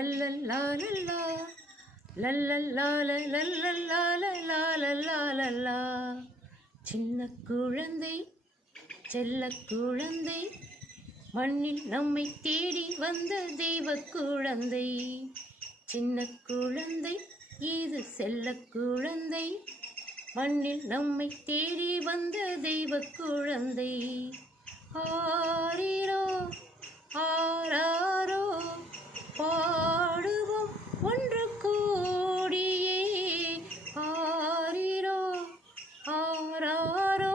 லல்லல்லா லல்லா லல்லல்லா லல்லல்லா லல்லல்லா லல்லா. சின்ன குழந்தை செல்ல குழந்தை மண்ணில் நம்மை தேடி வந்த தெய்வ குழந்தை. சின்ன குழந்ை இது செல்ல குழந்தை மண்ணில் நம்மை தேடி வந்த தெய்வ குழந்தை. ஆரிரோ ஆராரோ பாடுவோம் ஒன்று கூடியே. ஆரிரோ ஆராரோ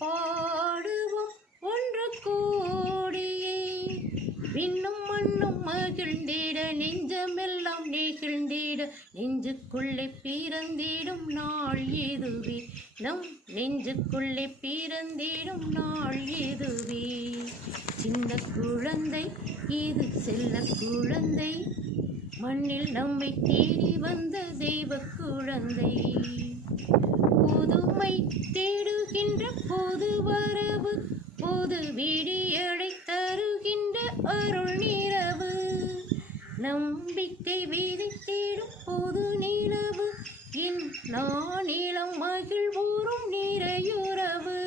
பாடுவோம் ஒன்று கூடியே. விண்ணும் மண்ணும் மகிழ்ந்திட நெஞ்சமெல்லாம் நெகிழ்ந்திட நெஞ்சுக்குள்ளே பிறந்திடும் நாள் இதுவே. நம் நெஞ்சுக்குள்ளே பிறந்திடும் நாள் இதுவே. சின்ன குழந்தை இது செல்ல குழந்தை மண்ணில் நம்மை தேடி வந்த தெய்வ குழந்தை. புதுமை தேடுகின்ற பொது வரவு பொது விடியலை தருகின்ற அருள் நிறவு. நம்பிக்கை விதைத்திடும் பொது நிலவு என் நானிலம் மகிழ்வூரும் நிறையுறவு.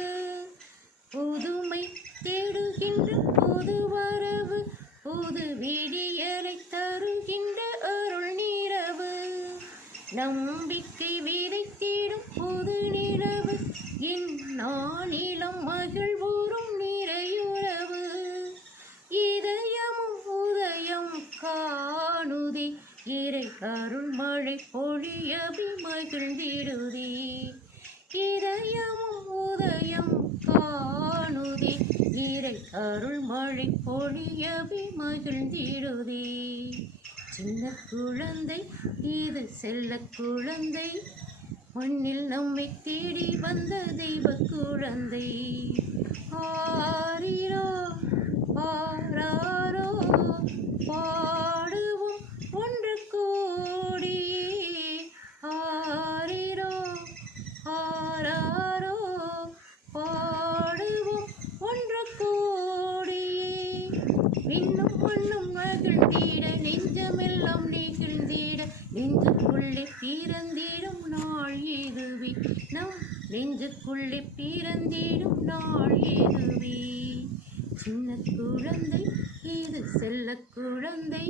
புதுமை தேடுகின்ற பொது வரவு பொது விடியலை தருகின்ற அருள் நிறவு. நம்பிக்கை விதைத்திடும் பொது நிலவு என் நானிலம் மகிழ்வூரும் நிறையுறவு. இதயமும் உதயம் காணுதே இறை அருள் மழை பொழியபி மகிழ்ந்திடுதே. இதயமும் உதயம் காணுதே இறை அருள் மழை பொழியபி மகிழ்ந்திடுதே. சின்ன குழந்தை இது செல்ல குழந்தை மண்ணில் நம்மை தேடி வந்த தெய்வ குழந்தை. ஆரிரோ ஆராரோ பாடுவோம் ஒன்று கூடியே. ஆரிரோ ஆராரோ பாடுவோம் ஒன்று கூடியே. விண்ணும் மண்ணும் மகிழ்ந்திட நெஞ்சமெல்லாம் நெகிழ்ந்திட நெஞ்சுக்குள்ளே பிறந்திடும் நாள் இதுவே. நம் நெஞ்சுக்குள்ளே பிறந்திடும் நாள் இதுவே. சின்ன குழந்தை இது செல்ல குழந்தை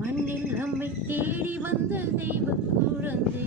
மண்ணில் நம்மை தேடி வந்த தெய்வ குழந்தை.